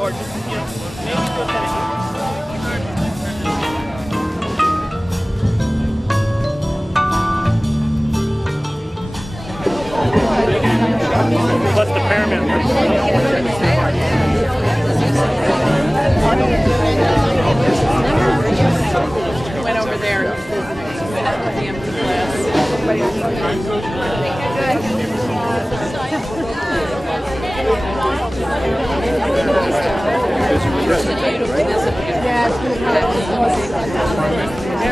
Or just, maybe do a set of plus the paramount. Went over there and sat with the empty glass.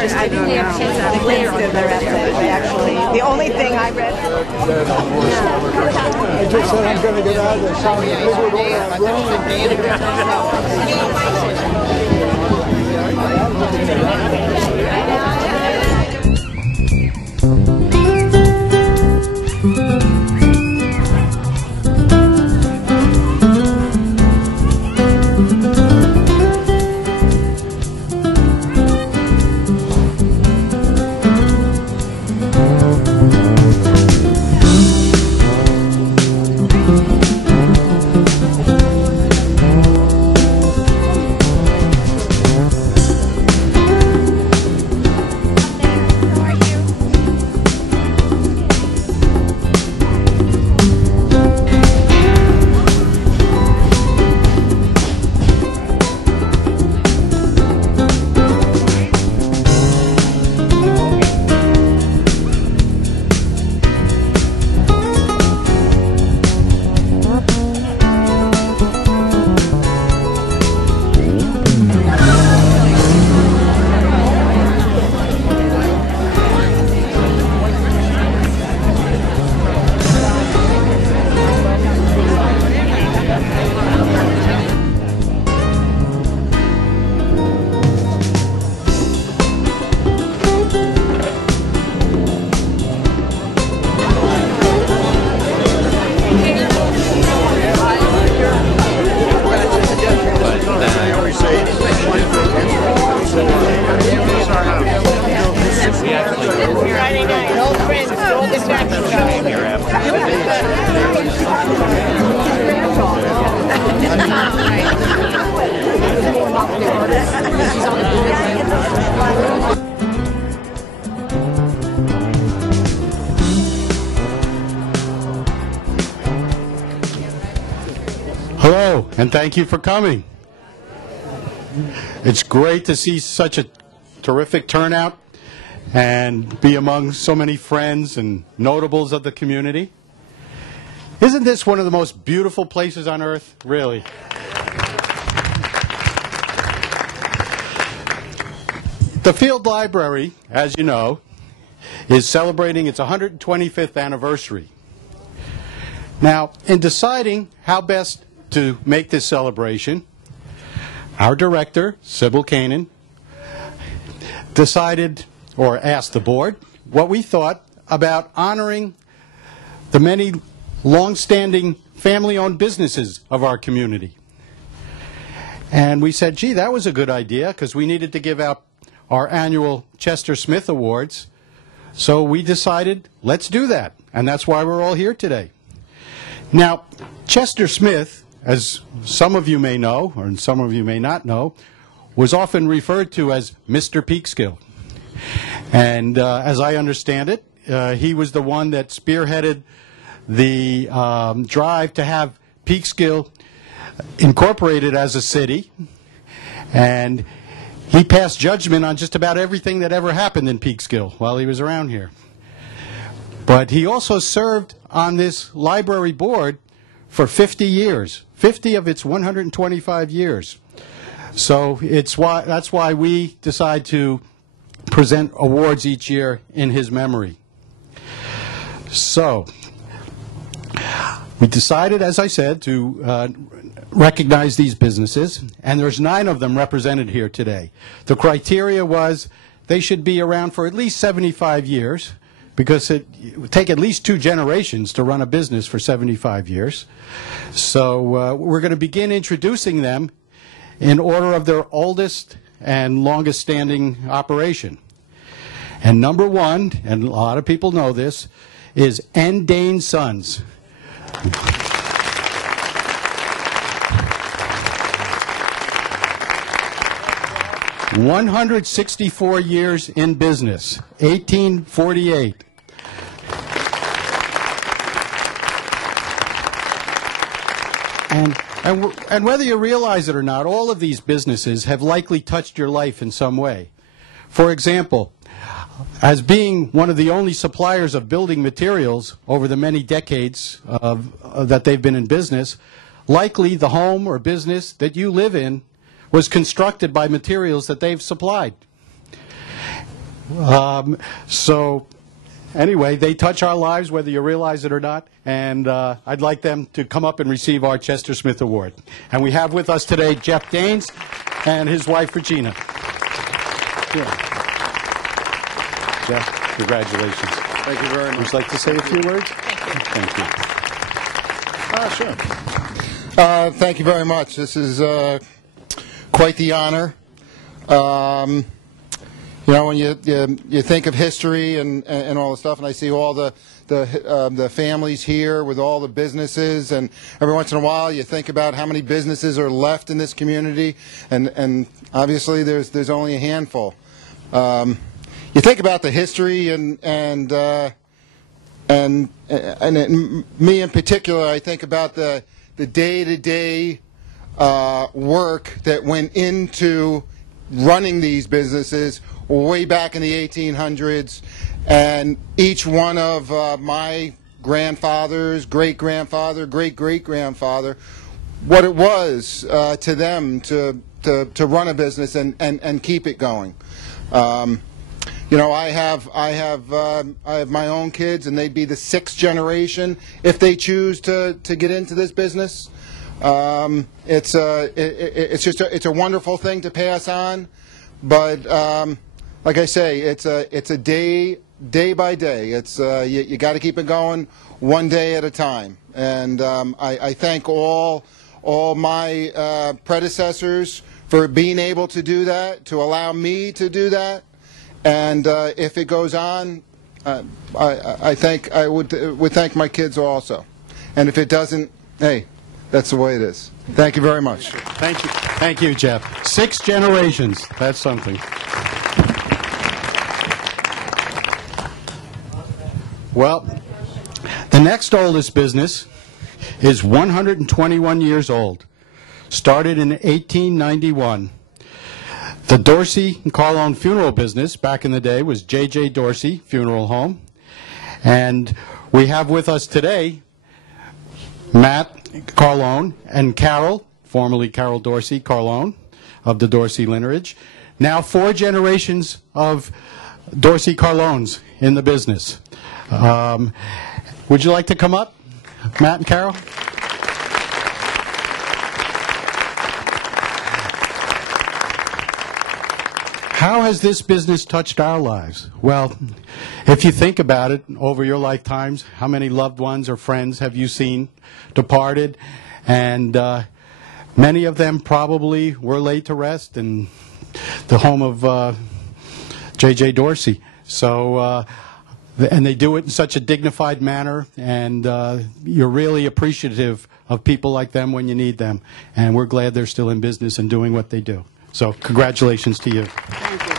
I think they have changed the clear on the rest of it, actually. The only thing I read... I just said I'm going to get out of this. I'm Hello, and thank you for coming. It's great to see such a terrific turnout and be among so many friends and notables of the community. Isn't this one of the most beautiful places on earth? Really. The Field Library, as you know, is celebrating its 125th anniversary. Now, in deciding how best to make this celebration, our director, Sybil Kanan, decided or asked the board what we thought about honoring the many long-standing family-owned businesses of our community. And we said, gee, that was a good idea because we needed to give out our annual Chester Smith Awards. So we decided, let's do that. And that's why we're all here today. Now, Chester Smith, as some of you may know, or some of you may not know, was often referred to as Mr. Peekskill. And as I understand it, he was the one that spearheaded the drive to have Peekskill incorporated as a city. And he passed judgment on just about everything that ever happened in Peekskill while he was around here. But he also served on this library board for 50 years, 50 of its 125 years. So that's why we decide to present awards each year in his memory. So we decided, as I said, to recognize these businesses, and there's 9 of them represented here today. The criteria was they should be around for at least 75 years, because it would take at least 2 generations to run a business for 75 years. So we're going to begin introducing them in order of their oldest and longest standing operation. And number 1, and a lot of people know this, is N. Dane Sons. 164 years in business, 1848. And whether you realize it or not, all of these businesses have likely touched your life in some way. For example, as being one of the only suppliers of building materials over the many decades that they've been in business, likely the home or business that you live in was constructed by materials that they've supplied. So anyway, they touch our lives whether you realize it or not, and I'd like them to come up and receive our Chester Smith Award. And we have with us today Jeff Daines and his wife Regina. Yeah. Jeff, congratulations. Thank you very much. Would you like to say a few words? Thank you. Thank you. Sure. Thank you very much. This is quite the honor. You know, when you think of history and all the stuff, and I see all the families here with all the businesses, and every once in a while you think about how many businesses are left in this community, and obviously there's only a handful. You think about the history and me in particular, I think about the day-to-day work that went into running these businesses way back in the 1800s, and each one of my grandfathers, great-grandfather, great-great-grandfather, what it was to them to run a business and keep it going. You know, I have my own kids, and they'd be the sixth generation if they choose to get into this business. It's a wonderful thing to pass on, but like I say, it's a day by day. It's you got to keep it going one day at a time. And I thank all my predecessors for being able to do that, to allow me to do that. And if it goes on, I would thank my kids also. And if it doesn't, hey, that's the way it is. Thank you very much. Thank you. Thank you, Jeff. 6 generations. That's something. Well, the next oldest business is 121 years old. Started in 1891. The Dorsey and Carlone funeral business back in the day was J.J. Dorsey Funeral Home. And we have with us today Matt Carlone and Carol, formerly Carol Dorsey Carlone of the Dorsey lineage. Now 4 generations of Dorsey Carlones in the business. Would you like to come up, Matt and Carol? How has this business touched our lives? Well, if you think about it, over your lifetimes, how many loved ones or friends have you seen departed? And many of them probably were laid to rest in the home of J.J. Dorsey. So, and they do it in such a dignified manner, and you're really appreciative of people like them when you need them. And we're glad they're still in business and doing what they do. So congratulations to you. Thank you.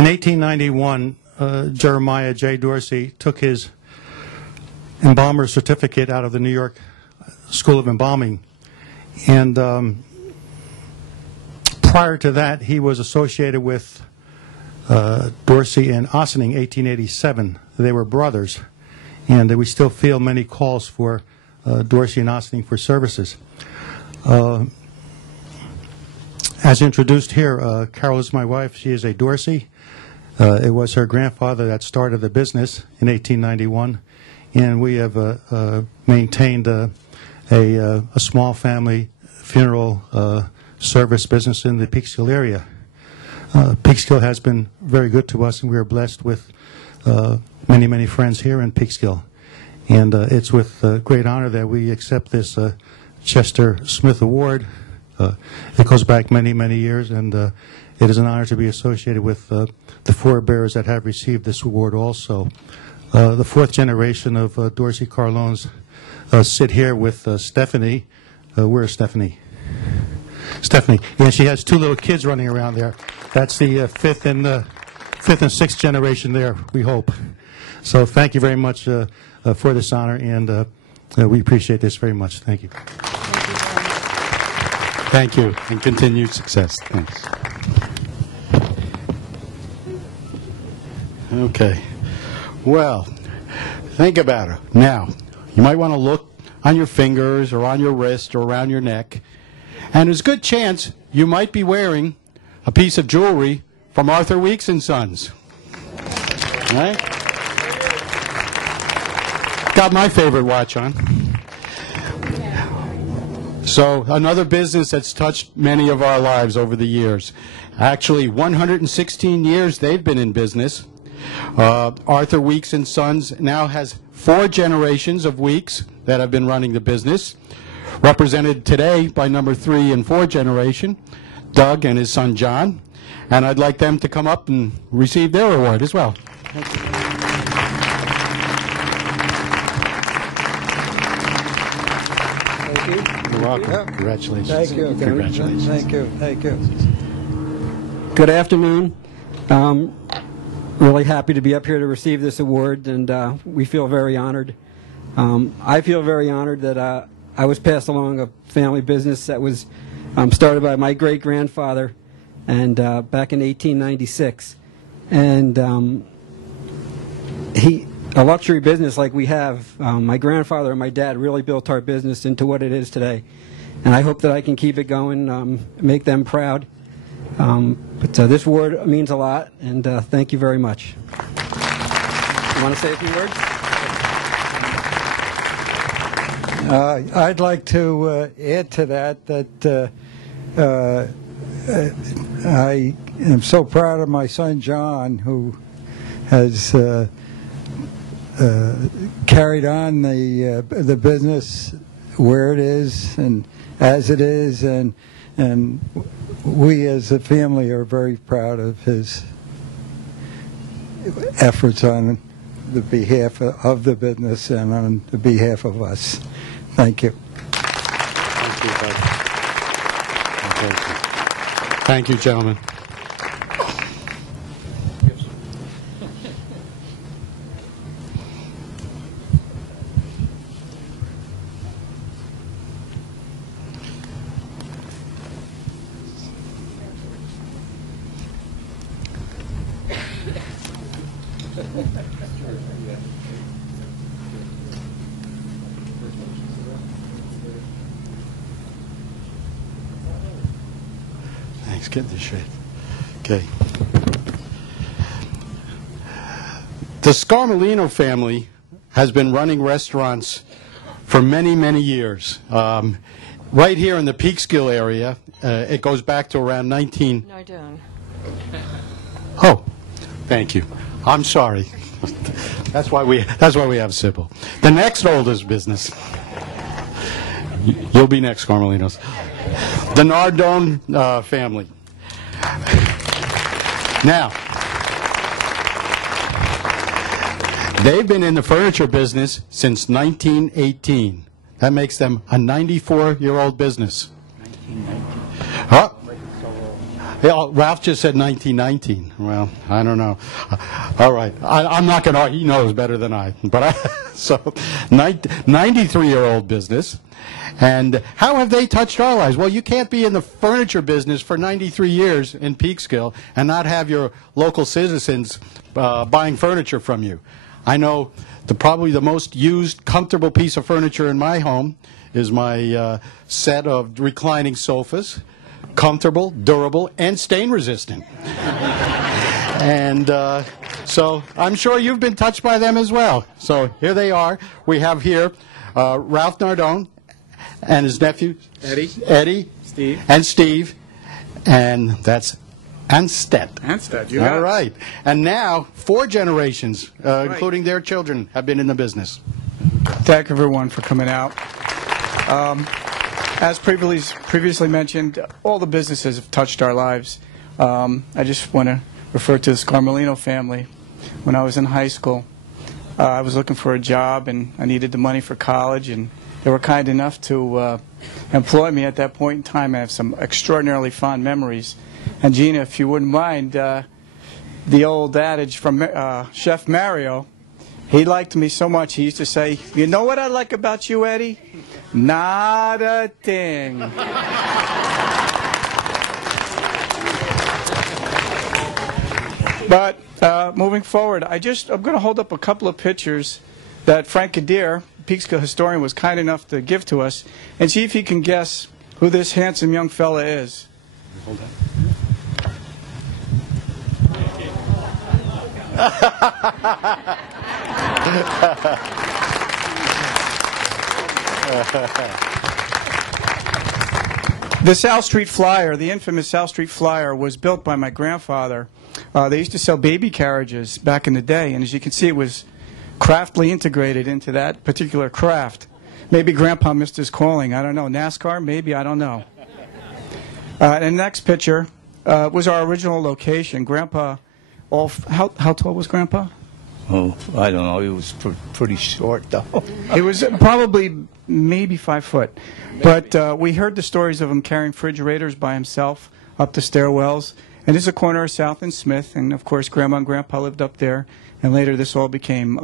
In 1891, Jeremiah J. Dorsey took his embalmer certificate out of the New York School of Embalming. And prior to that, he was associated with Dorsey and Ossining, 1887. They were brothers. And we still feel many calls for Dorsey and Ossining for services. As introduced here, Carol is my wife. She is a Dorsey. It was her grandfather that started the business in 1891, and we have maintained a small family funeral service business in the Peekskill area. Peekskill has been very good to us, and we are blessed with many, many friends here in Peekskill. And it's with great honor that we accept this Chester Smith Award. It goes back many, many years, and it is an honor to be associated with the forebears that have received this award also. the fourth generation of Dorsey Carlones sit here with Stephanie. Where is Stephanie? Stephanie. Yeah, she has two little kids running around there. That's the fifth and sixth generation there, we hope. So thank you very much for this honor, and we appreciate this very much. Thank you. Thank you, and continued success. Thanks. Okay. Well, think about it. Now, you might want to look on your fingers or on your wrist or around your neck, and there's a good chance you might be wearing a piece of jewelry from Arthur Weeks and Sons. Right? Got my favorite watch on. So another business that's touched many of our lives over the years. Actually, 116 years they've been in business. Arthur Weeks and Sons now has 4 generations of Weeks that have been running the business, represented today by number 3 and 4 generation, Doug and his son John. And I'd like them to come up and receive their award as well. Thank you. You're welcome. Yeah. Congratulations. Thank you. Congratulations. Thank you. Thank you. Good afternoon. Really happy to be up here to receive this award, and we feel very honored. I feel very honored that I was passed along a family business that was started by my great-grandfather, and back in 1896. And a luxury business like we have, my grandfather and my dad really built our business into what it is today. And I hope that I can keep it going, make them proud. But this award means a lot, and thank you very much. You want to say a few words? I'd like to add to that I am so proud of my son John, who has carried on the business where it is and as it is, and we as a family are very proud of his efforts on the behalf of the business and on the behalf of us. Thank you. Thank you, Bud. Thank you, gentlemen. Thanks. Get this straight. Okay. The Scarmelino family has been running restaurants for many, many years. Right here in the Peekskill area, it goes back to around 19... No, I don't. Oh, thank you. I'm sorry. That's why we have Sybil. The next oldest business. You'll be next, Carmelinos. The Nardone family. Now, they've been in the furniture business since 1918. That makes them a 94-year-old business. 1919. Huh? Yeah, Ralph just said 1919. Well, I don't know. All right. I'm not going to, he knows better than I. But so, 93-year-old business. And how have they touched our lives? Well, you can't be in the furniture business for 93 years in Peekskill and not have your local citizens buying furniture from you. I know probably the most used, comfortable piece of furniture in my home is my set of reclining sofas. Comfortable, durable, and stain-resistant. And so I'm sure you've been touched by them as well. So here they are. We have here Ralph Nardone and his nephew, Eddie, Steve, and Steve, and that's Anstead. Anstead, you got it. All right. And now 4 generations, including their children, have been in the business. Thank everyone for coming out. As previously mentioned, all the businesses have touched our lives. I just want to refer to the Scarmelino family. When I was in high school, I was looking for a job, and I needed the money for college, and they were kind enough to employ me at that point in time. I have some extraordinarily fond memories. And Gina, if you wouldn't mind, the old adage from Chef Mario, he liked me so much, he used to say, "You know what I like about you, Eddie? Not a thing." But moving forward, I'm going to hold up a couple of pictures that Frank Kadir, Peekskill historian, was kind enough to give to us, and see if you can guess who this handsome young fella is. Hold on. The South Street Flyer, the infamous South Street Flyer, was built by my grandfather. They used to sell baby carriages back in the day, and as you can see, it was craftily integrated into that particular craft. Maybe Grandpa missed his calling. I don't know. NASCAR? Maybe. I don't know. And the next picture was our original location. Grandpa, how tall was Grandpa? Oh, I don't know. He was pretty short, though. He was probably maybe 5 foot. But we heard the stories of him carrying refrigerators by himself up the stairwells. And this is a corner of South and Smith. And, of course, Grandma and Grandpa lived up there. And later this all became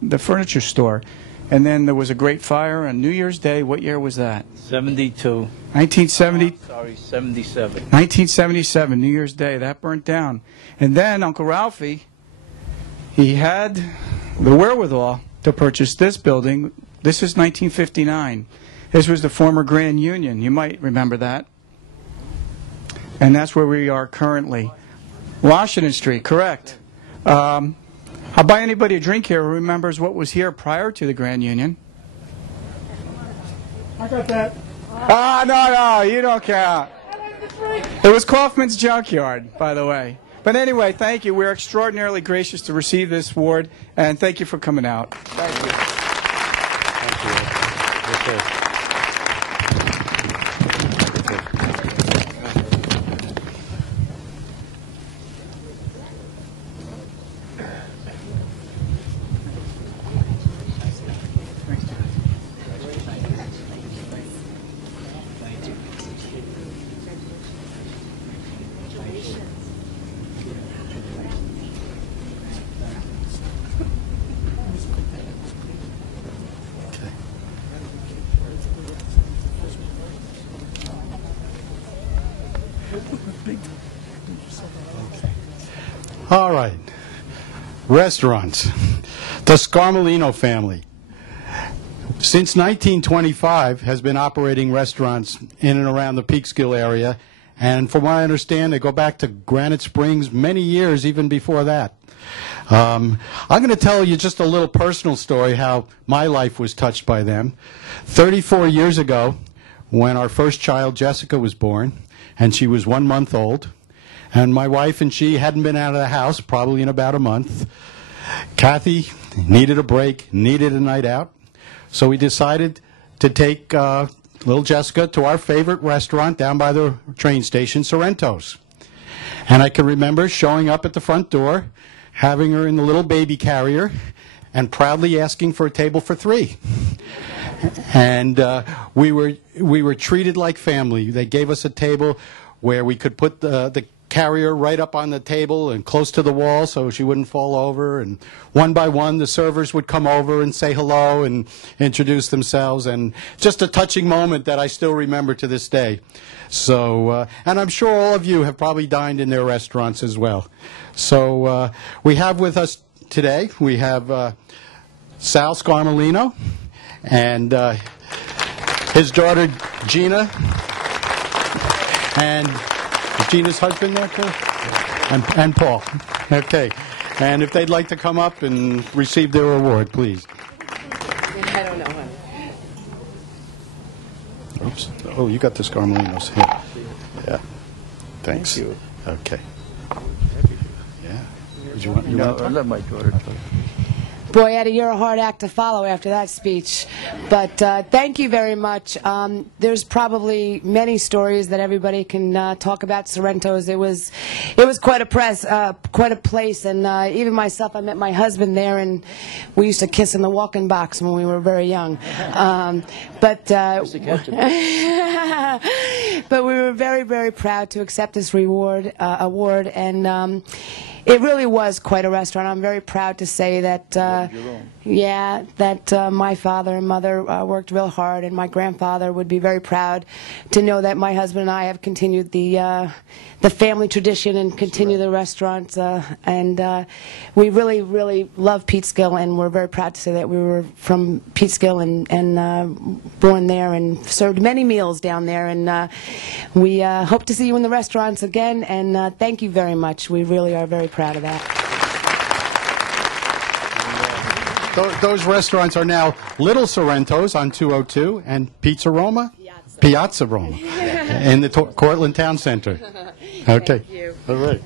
the furniture store. And then there was a great fire on New Year's Day. What year was that? 72. 1970. Sorry, 77. 1977, New Year's Day. That burnt down. And then Uncle Ralphie, he had the wherewithal to purchase this building. This is 1959. This was the former Grand Union. You might remember that. And that's where we are currently. Washington Street, correct. I'll buy anybody a drink here who remembers what was here prior to the Grand Union. I got that. Ah, no, you don't count. It was Kaufman's Junkyard, by the way. But anyway, thank you. We're extraordinarily gracious to receive this award, and thank you for coming out. Thank you. Thank you. Yes, sir. All right. Restaurants. The Scarmelino family, since 1925, has been operating restaurants in and around the Peekskill area. And from what I understand, they go back to Granite Springs many years, even before that. I'm going to tell you just a little personal story how my life was touched by them. 34 years ago, when our first child, Jessica, was born, and she was 1 month old, and my wife and she hadn't been out of the house probably in about a month. Kathy needed a break, needed a night out, so we decided to take little Jessica to our favorite restaurant down by the train station, Sorrento's. And I can remember showing up at the front door, having her in the little baby carrier, and proudly asking for a table for 3. And we were treated like family. They gave us a table where we could put the carrier right up on the table and close to the wall so she wouldn't fall over. And one by one, the servers would come over and say hello and introduce themselves. And just a touching moment that I still remember to this day. So, and I'm sure all of you have probably dined in their restaurants as well. So we have with us today, we have Sal Scarmelino and his daughter Gina, and is Gina's husband there too? And Paul. Okay. And if they'd like to come up and receive their award, please. I don't know him. Oops. Oh, you got the Scarmelinos here. Yeah. Thanks. Thank you. Okay. Yeah. Did you want? I let my daughter. Boy, Eddie, you're a hard act to follow after that speech. But thank you very much. There's probably many stories that everybody can talk about Sorrento's. It was quite a place, and even myself, I met my husband there, and we used to kiss in the walk-in box when we were very young. But we were very, very proud to accept this award, and it really was quite a restaurant. I'm very proud to say that, my father and mother worked real hard, and my grandfather would be very proud to know that my husband and I have continued the family tradition and continue the restaurant. And we really, really love Peekskill, and we're very proud to say that we were from Peekskill and born there and served many meals down there. And we hope to see you in the restaurants again. And thank you very much. We really are very proud of that. Those restaurants are now Little Sorrento's on 202 and Pizza Roma? Piazza Roma in the Cortland Town Center. Okay. Thank you. All right.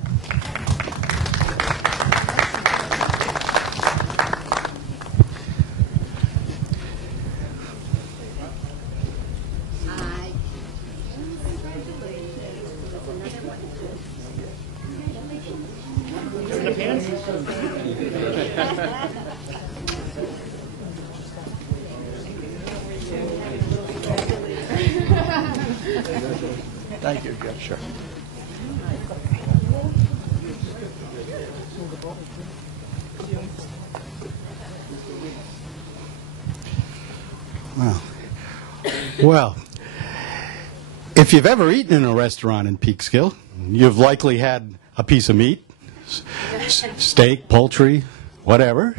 Thank you. Yeah, sure. Well, if you've ever eaten in a restaurant in Peekskill, you've likely had a piece of meat, steak, poultry, whatever,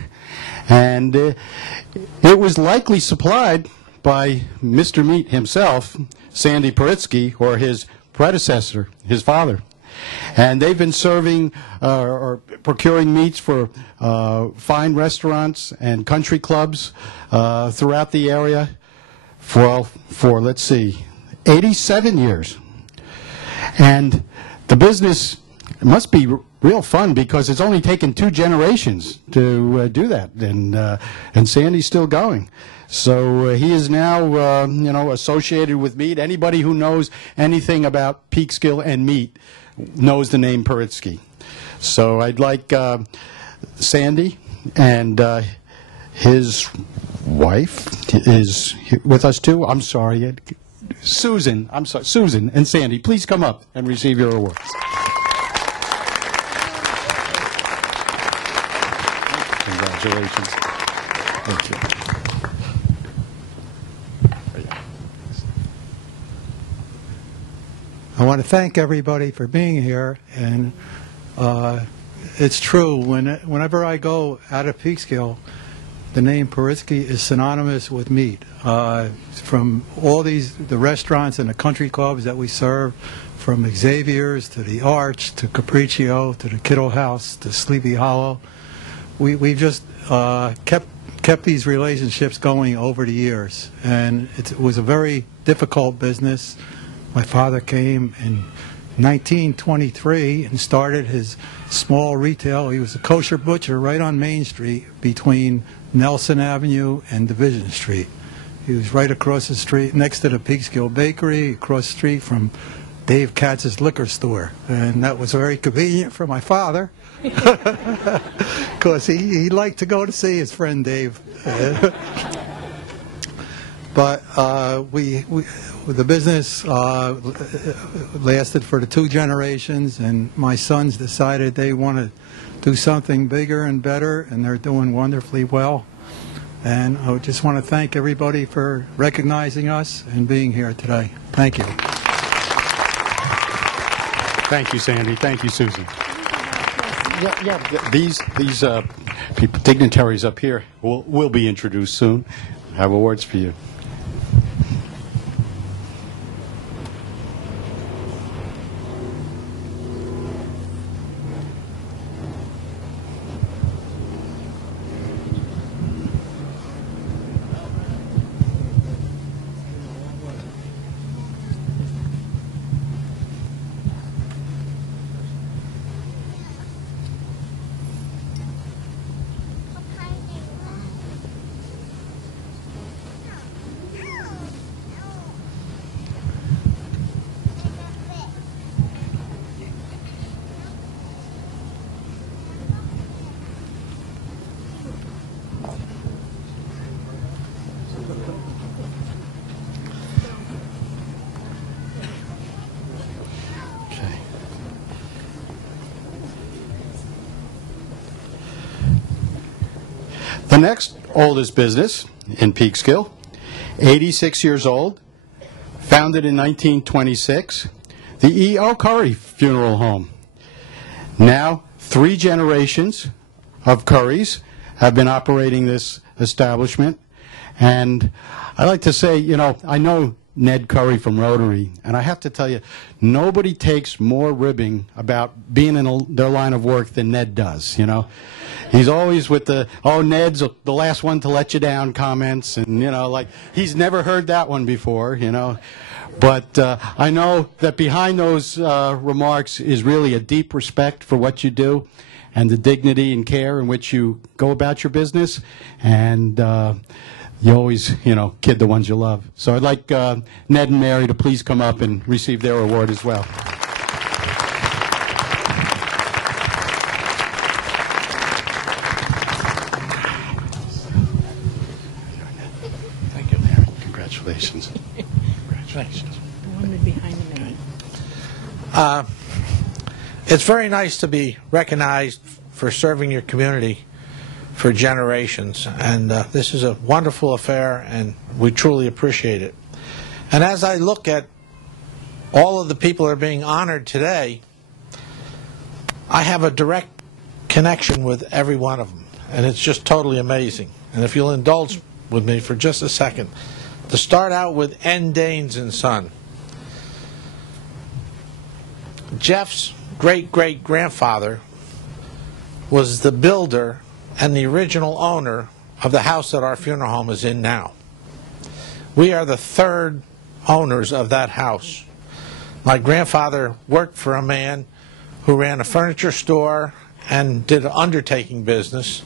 and it was likely supplied by Mr. Meat himself, Sandy Peekskill, or his predecessor, his father. And they've been serving or procuring meats for fine restaurants and country clubs throughout the area for let's see, 87 years. And the business must be real fun because it's only taken 2 generations to do that, and Sandy's still going. So he is now, associated with meat. Anybody who knows anything about Peekskill and meat knows the name Peekskill. So I'd like Sandy and his wife is with us too. I'm sorry, Susan. I'm sorry, Susan and Sandy. Please come up and receive your awards. Congratulations. Thank you. I want to thank everybody for being here, and it's true, whenever I go out of Peekskill, the name Peekskill is synonymous with meat. From all the restaurants and the country clubs that we serve, from Xavier's to the Arch to Capriccio to the Kittle House to Sleepy Hollow, we've just kept these relationships going over the years, and it was a very difficult business. My father came in 1923 and started his small retail. He was a kosher butcher right on Main Street between Nelson Avenue and Division Street. He was right across the street next to the Peekskill Bakery, across the street from Dave Katz's liquor store. And that was very convenient for my father because he liked to go to see his friend Dave. But the business lasted for the 2 generations, and my sons decided they want to do something bigger and better, and they're doing wonderfully well. And I just want to thank everybody for recognizing us and being here today. Thank you. Thank you, Sandy. Thank you, Susan. These people, dignitaries up here will be introduced soon. I have awards for you. The next oldest business in Peekskill, 86 years old, founded in 1926, the E.O. Curry Funeral Home. Now, 3 generations of Currys have been operating this establishment. And I like to say, you know, I know Ned Curry from Rotary, and I have to tell you, nobody takes more ribbing about being in their line of work than Ned does, you know. He's always with the, oh, Ned's the last one to let you down comments, and, you know, like, he's never heard that one before, you know. But I know that behind those remarks is really a deep respect for what you do and the dignity and care in which you go about your business, and you always, you know, kid the ones you love. So I'd like Ned and Mary to please come up and receive their award as well. Thank you, Mary. Congratulations. Congratulations. It's very nice to be recognized for serving your community for generations, and this is a wonderful affair, and we truly appreciate it. And as I look at all of the people that are being honored today, I have a direct connection with every one of them, and it's just totally amazing. And if you'll indulge with me for just a second, to start out with N. Danes and Son. Jeff's great-great-grandfather was the builder and the original owner of the house that our funeral home is in now. We are the 3rd owners of that house. My grandfather worked for a man who ran a furniture store and did an undertaking business.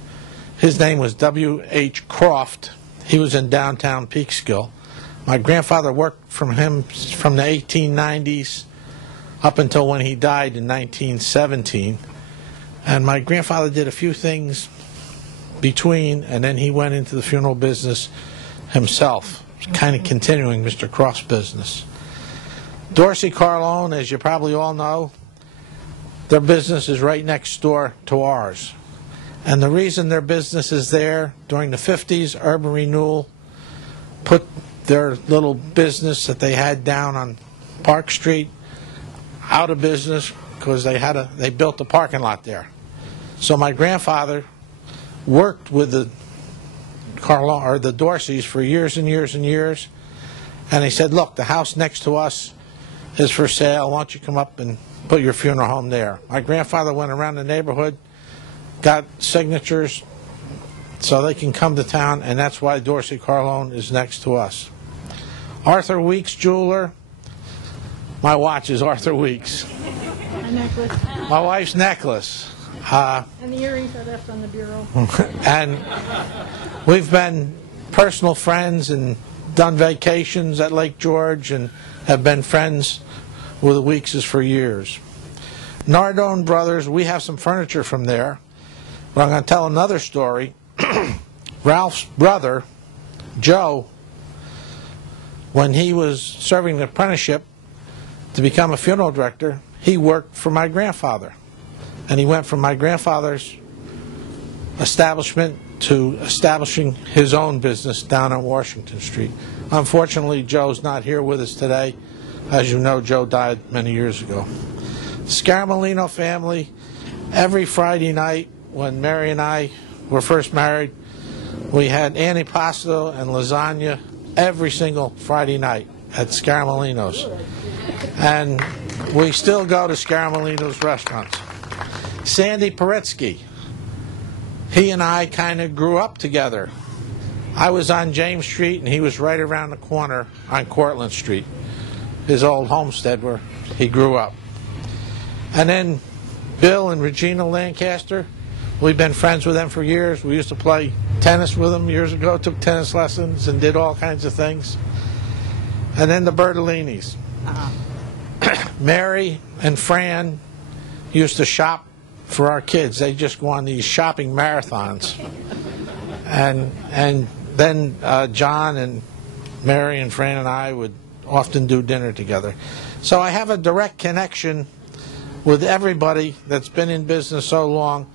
His name was W.H. Croft. He was in downtown Peekskill. My grandfather worked for him from the 1890s up until when he died in 1917. And my grandfather did a few things between, and then he went into the funeral business himself, kind of continuing Mr. Croft's business. Dorsey Carlone, as you probably all know, their business is right next door to ours. And the reason their business is there, during the 50s, Urban Renewal put their little business that they had down on Park Street out of business because they built a parking lot there. So my grandfather worked with the Dorseys for years and years and years, and he said, look, the house next to us is for sale. Why don't you come up and put your funeral home there? My grandfather went around the neighborhood, got signatures so they can come to town, and that's why Dorsey Carlone is next to us. Arthur Weeks Jeweler. My watch is Arthur Weeks. My necklace. My wife's necklace. And the earrings are left on the bureau. And we've been personal friends and done vacations at Lake George and have been friends with the Weekses for years. Nardone Brothers, we have some furniture from there. But I'm going to tell another story. Ralph's brother, Joe, when he was serving the apprenticeship to become a funeral director, he worked for my grandfather. And he went from my grandfather's establishment to establishing his own business down on Washington Street. Unfortunately, Joe's not here with us today. As you know, Joe died many years ago. Scaramellino family, every Friday night when Mary and I were first married, we had antipasto and lasagna every single Friday night at Scaramellino's. And we still go to Scaramellino's restaurants. Sandy Paretsky, he and I kind of grew up together. I was on James Street and he was right around the corner on Cortlandt Street, his old homestead where he grew up. And then Bill and Regina Lancaster, we've been friends with them for years. We used to play tennis with them years ago, took tennis lessons and did all kinds of things. And then the Bertolinis. Mary and Fran used to shop for our kids. They just go on these shopping marathons. And then John and Mary and Fran and I would often do dinner together. So I have a direct connection with everybody that's been in business so long,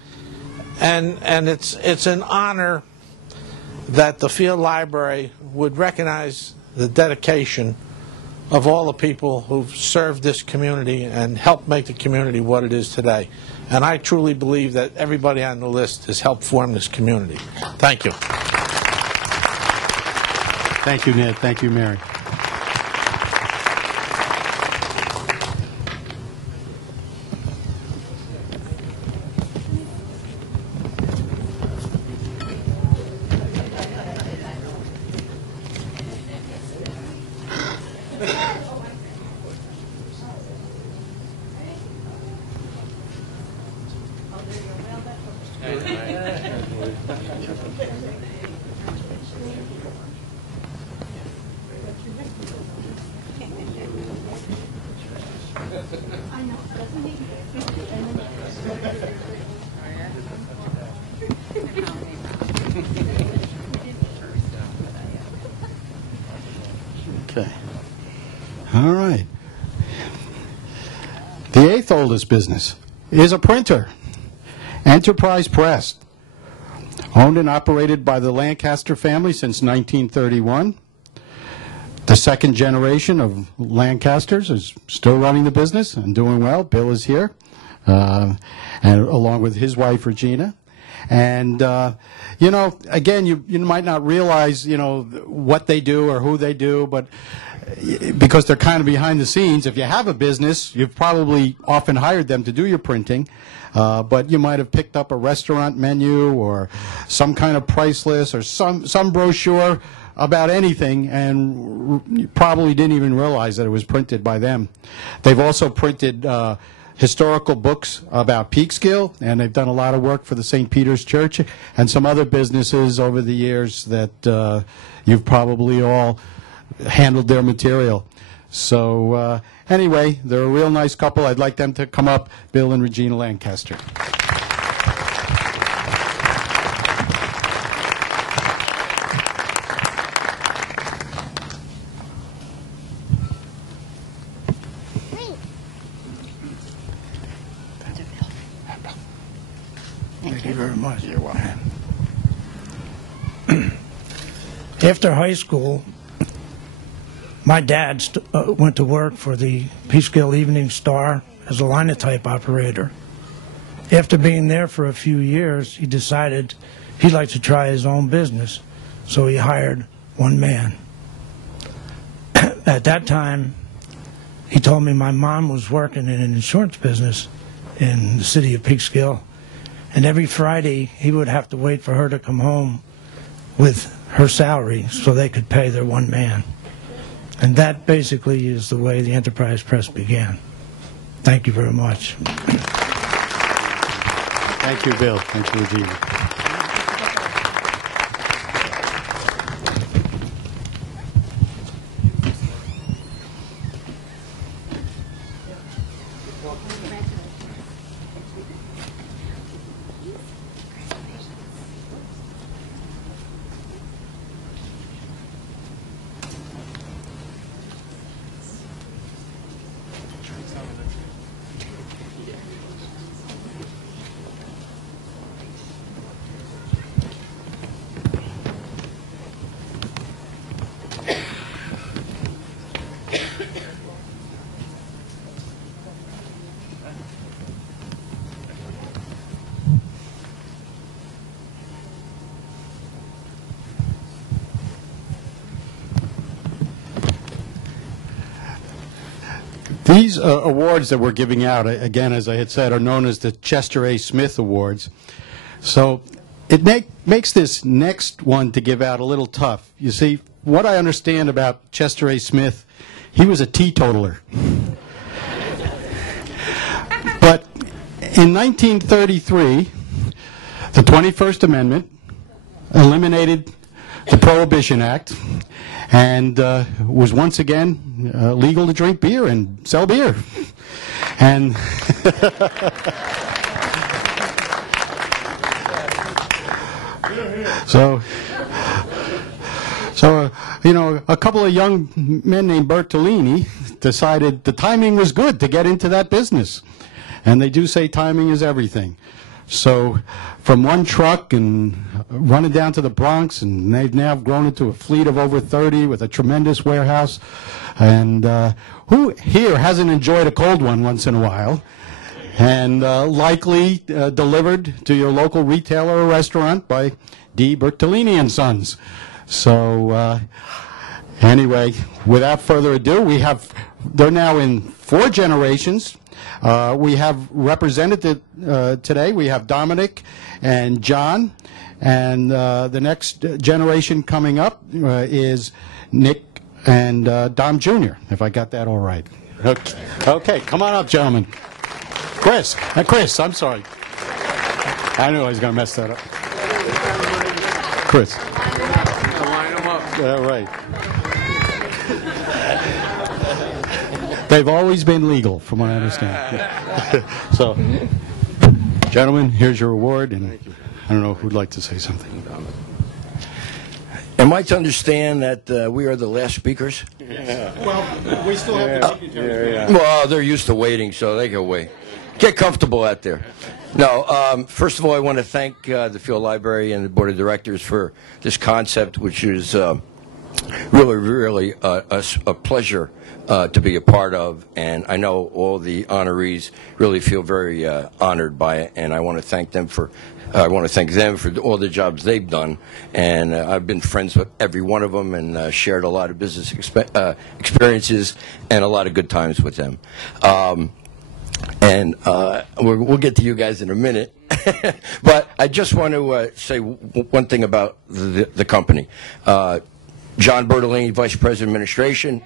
and it's an honor that the field library would recognize the dedication of all the people who've served this community and helped make the community what it is today. And I truly believe that everybody on the list has helped form this community. Thank you. Thank you, Ned. Thank you, Mary. Okay. All right. The eighth oldest business is a printer, Enterprise Press, owned and operated by the Lancaster family since 1931. The second generation of Lancasters is still running the business and doing well. Bill is here, and along with his wife, Regina. And, you know, again, you might not realize, you know, what they do or who they do, but because they're kind of behind the scenes. If you have a business, you've probably often hired them to do your printing, but you might have picked up a restaurant menu or some kind of price list or some brochure about anything, and you probably didn't even realize that it was printed by them. They've also printed historical books about Peekskill, and they've done a lot of work for the St. Peter's Church and some other businesses over the years that you've probably all handled their material. So anyway, they're a real nice couple. I'd like them to come up, Bill and Regina Lancaster. Thank you very much. You're welcome. After high school, my dad went to work for the Peekskill Evening Star as a linotype operator. After being there for a few years, he decided he'd like to try his own business, so he hired one man. At that time, he told me my mom was working in an insurance business in the city of Peekskill, and every Friday he would have to wait for her to come home with her salary so they could pay their one man. And that basically is the way the Enterprise Press began. Thank you very much. Thank you, Bill. Thank you, Regina. These awards that we're giving out, again, as I had said, are known as the Chester A. Smith Awards. So it makes this next one to give out a little tough. You see, what I understand about Chester A. Smith, he was a teetotaler. But in 1933, the 21st Amendment eliminated the Prohibition Act, and was once again legal to drink beer and sell beer. And so you know, a couple of young men named Bertolini decided the timing was good to get into that business. And they do say timing is everything. So from one truck and running down to the Bronx, and they've now grown into a fleet of over 30 with a tremendous warehouse. And who here hasn't enjoyed a cold one once in a while? And likely delivered to your local retailer or restaurant by D. Bertolini and Sons. So anyway, without further ado, they're now in 4 generations. We have represented today, we have Dominic and John, and the next generation coming up is Nick and Dom Jr., if I got that all right. Okay, come on up, gentlemen. Chris, I'm sorry. I knew I was going to mess that up. Chris. Line them up. All right. They've always been legal, from what I understand. So, gentlemen, here's your award, and I don't know who'd like to say something. Am I to understand that we are the last speakers? Well, we still have the dignitaries. Well, they're used to waiting, so they can wait. Get comfortable out there. No, first of all, I want to thank the Field Library and the Board of Directors for this concept, which is really a pleasure to be a part of. And I know all the honorees really feel very honored by it, and I want to thank them for all the jobs they've done. And I've been friends with every one of them and shared a lot of business experiences and a lot of good times with them. And we'll get to you guys in a minute. But I just want to say one thing about the company. John Bertolini, Vice President of Administration.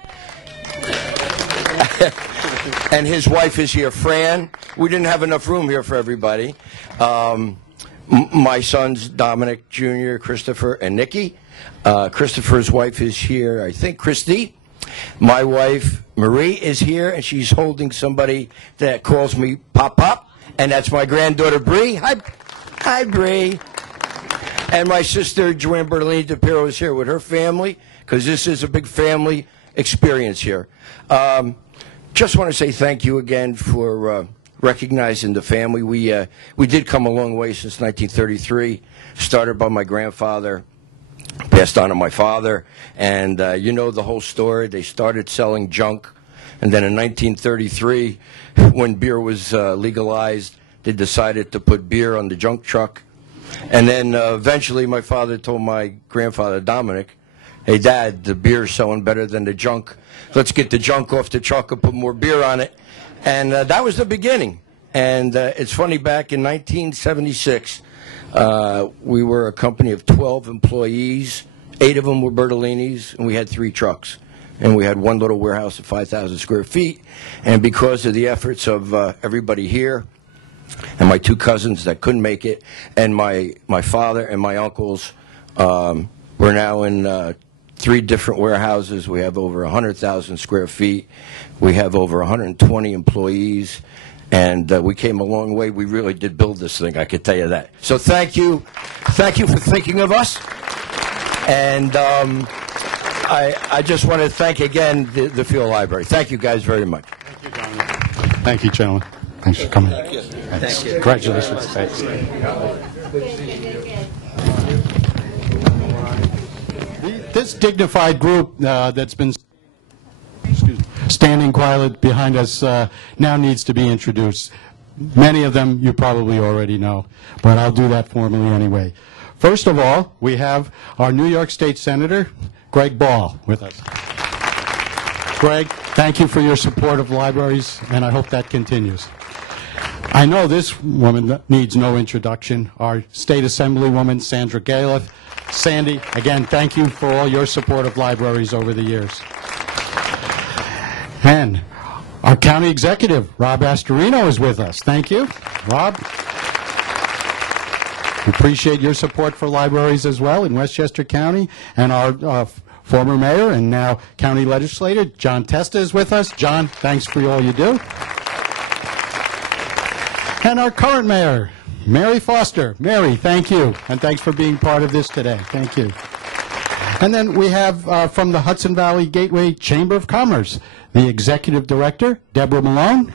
And his wife is here, Fran. We didn't have enough room here for everybody. My sons, Dominic Jr., Christopher, and Nikki. Christopher's wife is here, I think, Christy. My wife, Marie, is here, and she's holding somebody that calls me Pop-Pop, and that's my granddaughter, Bree. Hi, Bree. And my sister, Joanne Bertolini DePiro, is here with her family, because this is a big family experience here. Just want to say thank you again for recognizing the family. We did come a long way since 1933, started by my grandfather, passed on to my father, and you know the whole story. They started selling junk, and then in 1933, when beer was legalized, they decided to put beer on the junk truck. And then eventually my father told my grandfather, Dominic, hey, Dad, the beer's selling better than the junk. Let's get the junk off the truck and put more beer on it. And that was the beginning. And it's funny, back in 1976, we were a company of 12 employees. 8 of them were Bertolinis, and we had 3 trucks. And we had one little warehouse of 5,000 square feet. And because of the efforts of everybody here, and my 2 cousins that couldn't make it, and my father and my uncles, we're now in 3 different warehouses. We have over 100,000 square feet. We have over 120 employees. And we came a long way. We really did build this thing, I can tell you that. So thank you. Thank you for thinking of us. And I just want to thank again the Field Library. Thank you guys very much. Thank you, Dominic. Thank you, gentlemen. Thanks for coming. Thank you. Thank you. Congratulations. Thanks. This dignified group that's been standing quiet behind us now needs to be introduced. Many of them you probably already know, but I'll do that formally anyway. First of all, we have our New York State Senator, Greg Ball, with us. Greg, thank you for your support of libraries, and I hope that continues. I know this woman needs no introduction, our State Assemblywoman, Sandra Galef. Sandy, again, thank you for all your support of libraries over the years. And our County Executive, Rob Astorino, is with us. Thank you, Rob. We appreciate your support for libraries as well in Westchester County. And our former mayor and now county legislator, John Testa, is with us. John, thanks for all you do. And our current mayor, Mary Foster. Mary, thank you. And thanks for being part of this today. Thank you. And then we have from the Hudson Valley Gateway Chamber of Commerce, the Executive Director, Deborah Malone.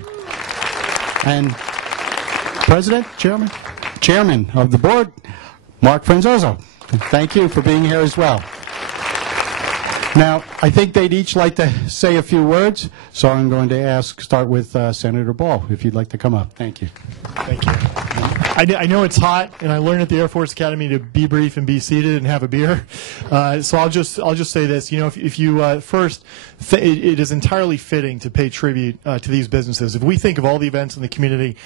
And President, Chairman, chairman of the board, Mark Franzoso. Thank you for being here as well. Now, I think they'd each like to say a few words, so I'm going to start with Senator Ball, if you'd like to come up. Thank you. Thank you. I know it's hot, and I learned at the Air Force Academy to be brief and be seated and have a beer. So I'll just say this. You know, if you first, it is entirely fitting to pay tribute to these businesses. If we think of all the events in the community,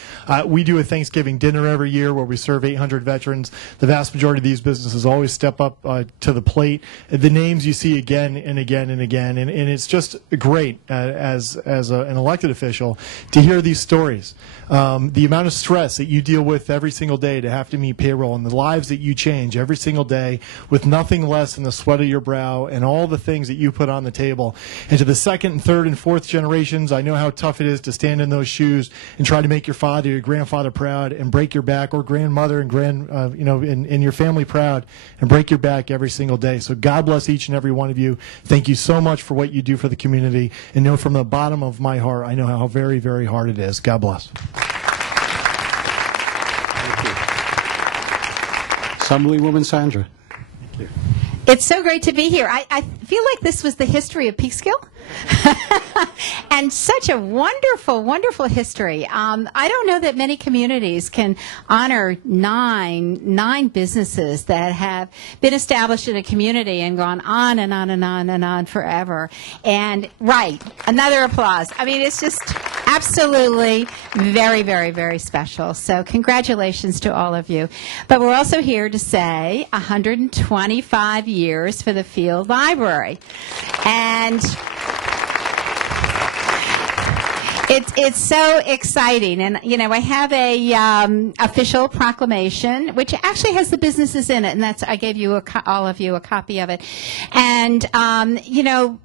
we do a Thanksgiving dinner every year where we serve 800 veterans. The vast majority of these businesses always step up to the plate. The names you see again and again and again, and it's just great as an elected official to hear these stories. The amount of stress that you deal with every single day to have to meet payroll, and the lives that you change every single day with nothing less than the sweat of your brow and all the things that you put on the table. And to the second and third and fourth generations, I know how tough it is to stand in those shoes and try to make your father, your grandfather proud and break your back, or grandmother and and your family proud and break your back every single day. So God bless each and every one of you. Thank you so much for what you do for the community, and know from the bottom of my heart, I know how very, very hard it is. God bless. Assemblywoman Sandra. Thank you. It's so great to be here. I feel like this was the history of Peekskill. And such a wonderful, wonderful history. I don't know that many communities can honor nine businesses that have been established in a community and gone on and on and on and on forever. And, right, another applause. I mean, it's just absolutely very, very, very special. So congratulations to all of you. But we're also here to say 125 years for the Field Library. And it's so exciting, and you know, I have a official proclamation which actually has the businesses in it, and I gave you all of you a copy of it. And you know,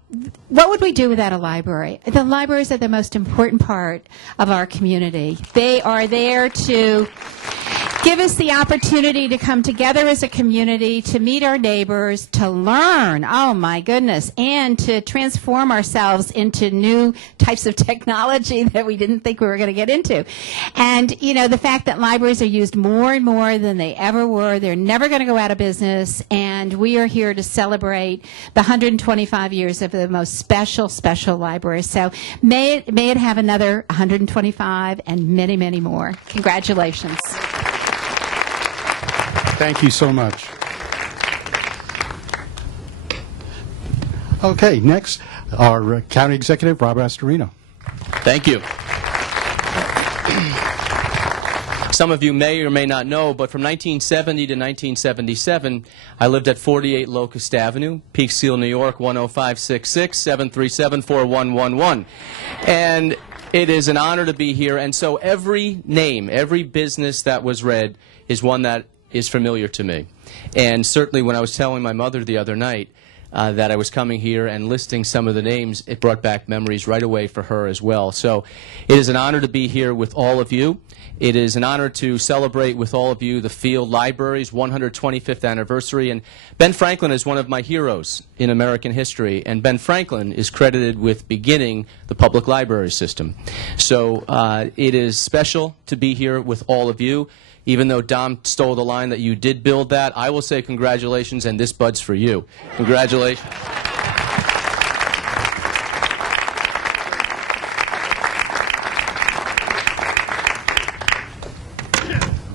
what would we do without a library? The libraries are the most important part of our community. They are there to give us the opportunity to come together as a community, to meet our neighbors, to learn, oh my goodness, and to transform ourselves into new types of technology that we didn't think we were going to get into. And, you know, the fact that libraries are used more and more than they ever were, they're never going to go out of business, and we are here to celebrate the 125 years of the most special, special library. So may it have another 125 and many, many more. Congratulations. Thank you so much. Okay, next, our County Executive, Rob Astorino. Thank you. Some of you may or may not know, but from 1970 to 1977, I lived at 48 Locust Avenue, Peekskill, New York, 10566, 737-4111. And it is an honor to be here. And so every name, every business that was read is one that is familiar to me. And certainly when I was telling my mother the other night that I was coming here and listing some of the names, it brought back memories right away for her as well. So it is an honor to be here with all of you. It is an honor to celebrate with all of you the Field Library's 125th anniversary. And Ben Franklin is one of my heroes in American history, and Ben Franklin is credited with beginning the public library system. So it is special to be here with all of you. Even though Dom stole the line that you did build that, I will say congratulations, and this bud's for you. Congratulations.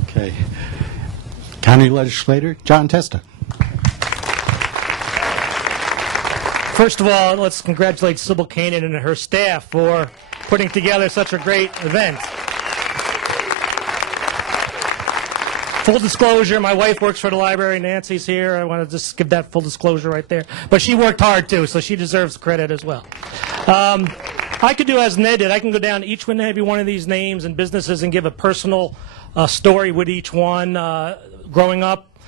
Okay. County Legislator John Testa. First of all, let's congratulate Sybil Kanan and her staff for putting together such a great event. Full disclosure, my wife works for the library. Nancy's here. I want to just give that full disclosure right there. But she worked hard, too, so she deserves credit as well. I could do as Ned did. I can go down each and every one of these names and businesses and give a personal story with each one growing up,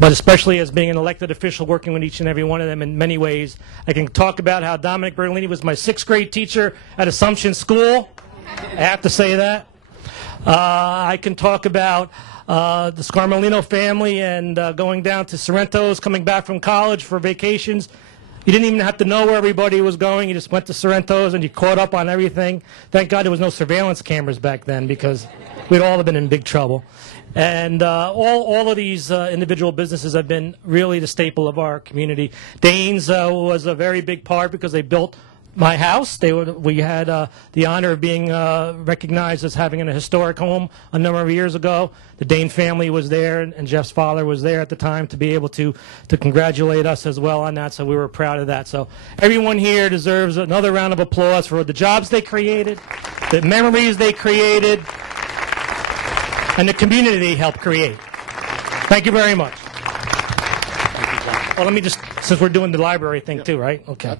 but especially as being an elected official working with each and every one of them in many ways. I can talk about how Dominic Bertolini was my 6th grade teacher at Assumption School. I have to say that. I can talk about the Scarmelino family and going down to Sorrento's, coming back from college for vacations. You didn't even have to know where everybody was going. You just went to Sorrento's and you caught up on everything. Thank God there was no surveillance cameras back then, because we'd all have been in big trouble. And all of these individual businesses have been really the staple of our community. Danes was a very big part because they built my house. We had the honor of being recognized as having a historic home a number of years ago. The Dane family was there, and Jeff's father was there at the time to be able to congratulate us as well on that, so we were proud of that. So everyone here deserves another round of applause for the jobs they created, the memories they created, and the community they helped create. Thank you very much. Well, let me just, since we're doing the library thing too, right? Okay.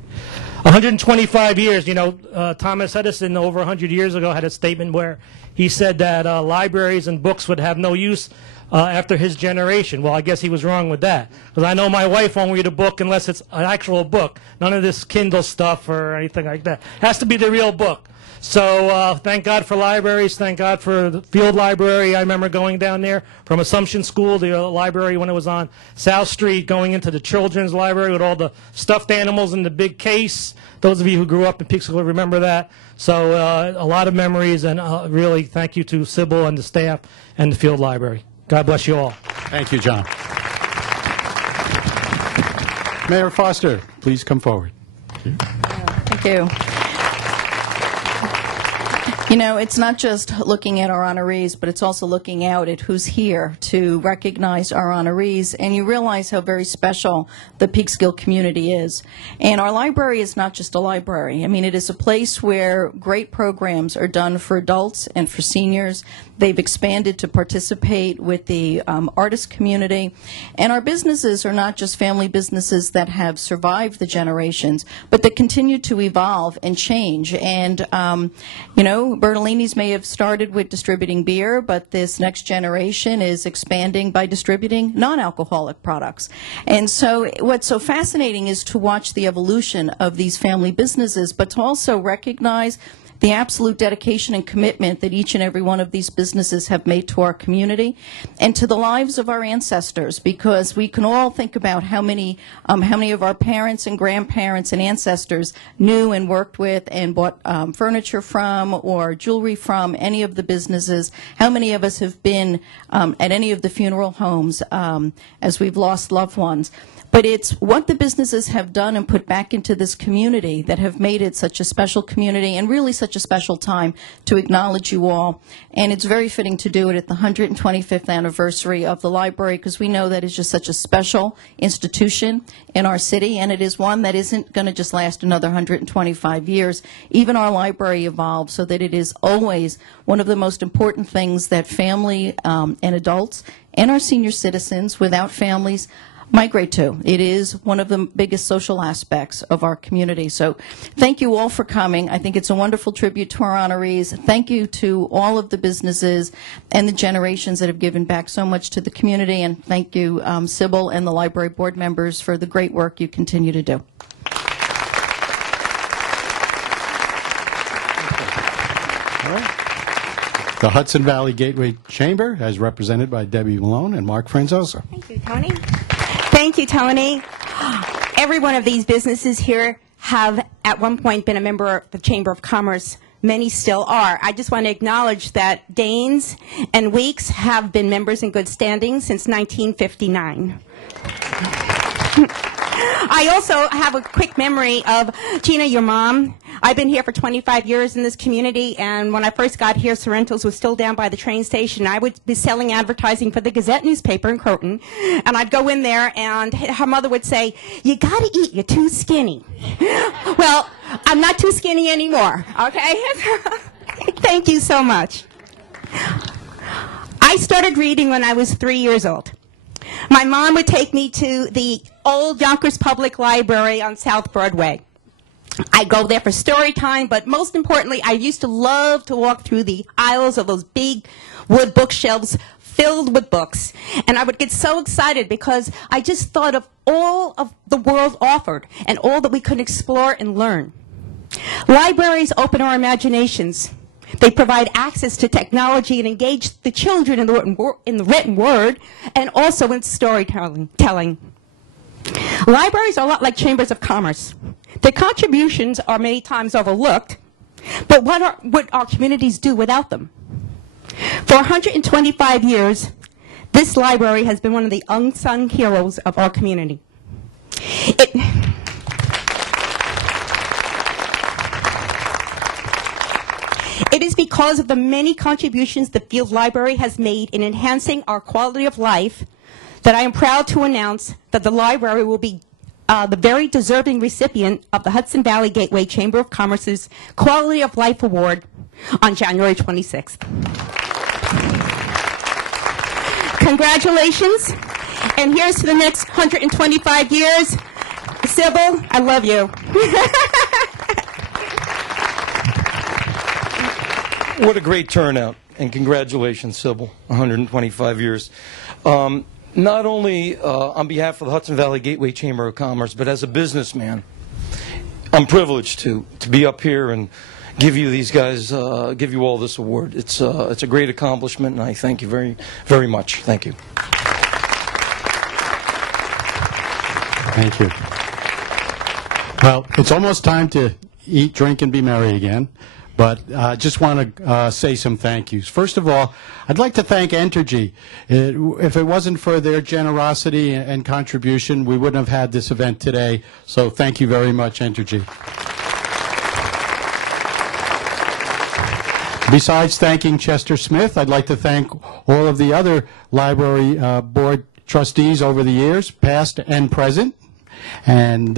125 years, you know, Thomas Edison over 100 years ago had a statement where he said that libraries and books would have no use after his generation. Well, I guess he was wrong with that. Because I know my wife won't read a book unless it's an actual book. None of this Kindle stuff or anything like that. It has to be the real book. So thank God for libraries. Thank God for the field library. I remember going down there from Assumption School, the library when it was on South Street, going into the children's library with all the stuffed animals in the big case. Those of you who grew up in Peekskill will remember that. So a lot of memories, and really thank you to Sybil and the staff and the field library. God bless you all. Thank you, John. Mayor Foster, please come forward. Thank you. You know, it's not just looking at our honorees, but it's also looking out at who's here to recognize our honorees, and you realize how very special the Peekskill community is. And our library is not just a library. I mean, it is a place where great programs are done for adults and for seniors. They've expanded to participate with the artist community. And our businesses are not just family businesses that have survived the generations, but that continue to evolve and change. And, you know, Bertolini's may have started with distributing beer, but this next generation is expanding by distributing non-alcoholic products. And so what's so fascinating is to watch the evolution of these family businesses, but to also recognize the absolute dedication and commitment that each and every one of these businesses have made to our community and to the lives of our ancestors, because we can all think about how many of our parents and grandparents and ancestors knew and worked with and bought furniture from or jewelry from any of the businesses. How many of us have been at any of the funeral homes as we've lost loved ones. But it's what the businesses have done and put back into this community that have made it such a special community and really such a special time to acknowledge you all. And it's very fitting to do it at the 125th anniversary of the library, because we know that it's just such a special institution in our city, and it is one that isn't going to just last another 125 years. Even our library evolved so that it is always one of the most important things that family and adults and our senior citizens without families migrate to. It is one of the biggest social aspects of our community. So thank you all for coming. I think it's a wonderful tribute to our honorees. Thank you to all of the businesses and the generations that have given back so much to the community. And thank you, Sybil and the library board members, for the great work you continue to do. All right. The Hudson Valley Gateway Chamber, as represented by Debbie Malone and Mark Franzosa. Thank you, Tony. Thank you, Tony. Every one of these businesses here have at one point been a member of the Chamber of Commerce. Many still are. I just want to acknowledge that Danes and Weeks have been members in good standing since 1959. I also have a quick memory of Gina, your mom. I've been here for 25 years in this community, and when I first got here, Sorrento's was still down by the train station. I would be selling advertising for the Gazette newspaper in Croton, and I'd go in there, and her mother would say, "You gotta eat, you're too skinny." Well, I'm not too skinny anymore, okay? Thank you so much. I started reading when I was 3 years old. My mom would take me to the old Yonkers Public Library on South Broadway. I'd go there for story time, but most importantly, I used to love to walk through the aisles of those big wood bookshelves filled with books. And I would get so excited because I just thought of all of the world offered and all that we could explore and learn. Libraries open our imaginations. They provide access to technology and engage the children in the written word and also in storytelling. Libraries are a lot like chambers of commerce. Their contributions are many times overlooked, but what our communities do without them? For 125 years, this library has been one of the unsung heroes of our community. It is because of the many contributions the Field Library has made in enhancing our quality of life that I am proud to announce that the library will be the very deserving recipient of the Hudson Valley Gateway Chamber of Commerce's Quality of Life Award on January 26th. Congratulations, and here's to the next 125 years. Sybil, I love you. What a great turnout, and congratulations, Sybil, 125 years. Not only on behalf of the Hudson Valley Gateway Chamber of Commerce, but as a businessman, I'm privileged to be up here and give you these guys, give you all this award. It's a great accomplishment, and I thank you very, very much. Thank you. Thank you. Well, it's almost time to eat, drink, and be merry again. But I just want to say some thank yous. First of all, I'd like to thank Entergy. If it wasn't for their generosity and contribution, we wouldn't have had this event today. So thank you very much, Entergy. Besides thanking Chester Smith, I'd like to thank all of the other library board trustees over the years, past and present. And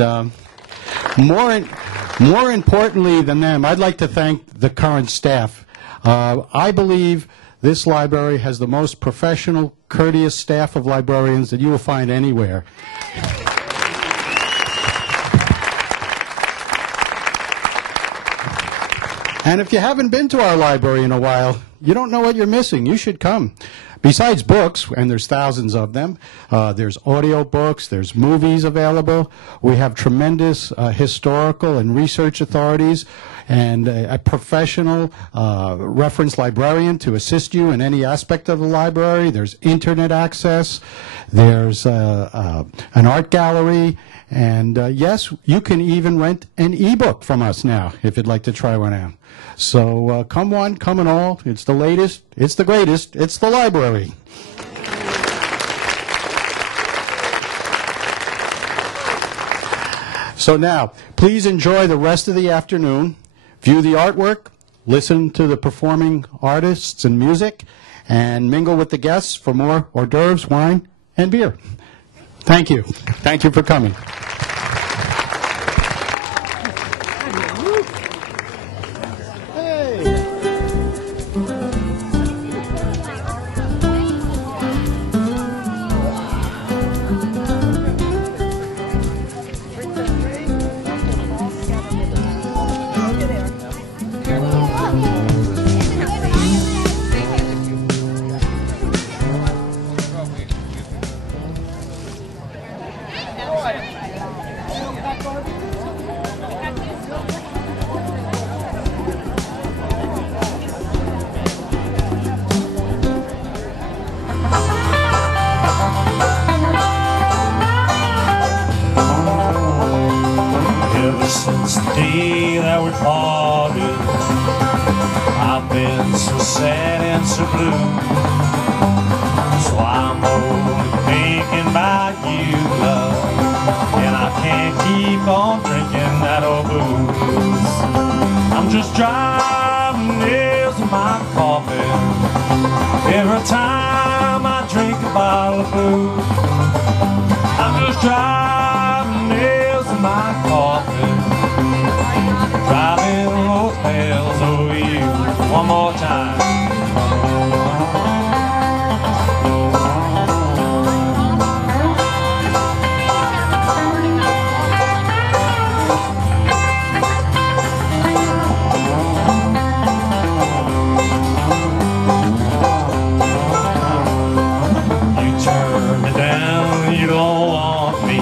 more importantly than them, I'd like to thank the current staff. I believe this library has the most professional, courteous staff of librarians that you will find anywhere. And if you haven't been to our library in a while, you don't know what you're missing. You should come. Besides books, and there's thousands of them, there's audio books, there's movies available. We have tremendous historical and research authorities and a professional reference librarian to assist you in any aspect of the library. There's internet access. There's an art gallery. And yes, you can even rent an ebook from us now if you'd like to try one out. So come one, come and all. It's the latest, it's the greatest, it's the library. So now, please enjoy the rest of the afternoon. View the artwork, listen to the performing artists and music, and mingle with the guests for more hors d'oeuvres, wine, and beer. Thank you. Thank you for coming. Ever since the day that we parted, I've been so sad and so blue. So I'm only thinking about you, love, and I can't keep on drinking that old booze. I'm just driving nails in my coffin every time I drink a bottle of booze. I'm just driving nails in my coffin, driving those nails over you one more time. You turn me down, you don't want me.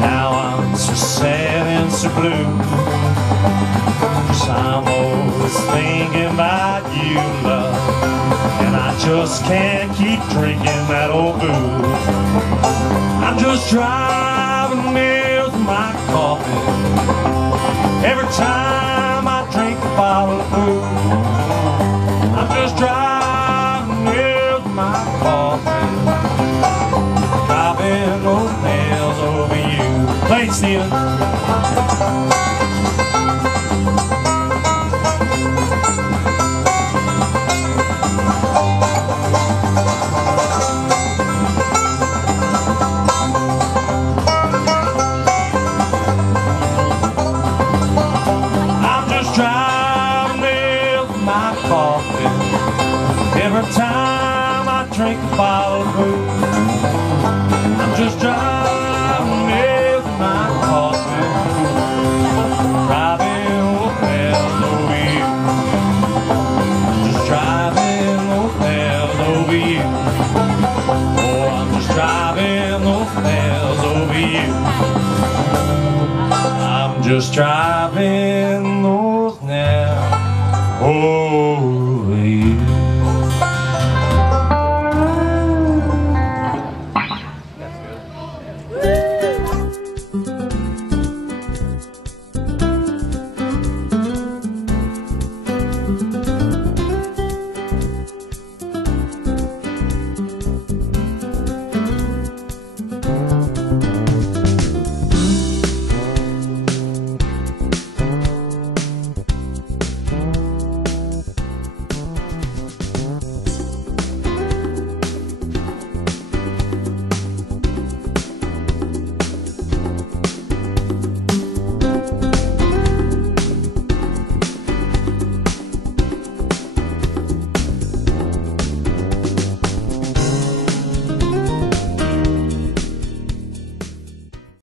Now I'm so sad and so blue, 'cause I'm always thinking about you, love, and I just can't keep drinking that old booze. I'm just driving nails in my coffin every time I drink a bottle of booze. I'm just drink and follow through. I'm just driving with my coffee, driving those nails over you. Just driving those nails over you. Oh, I'm just driving those nails over you. I'm just driving those nails. Oh.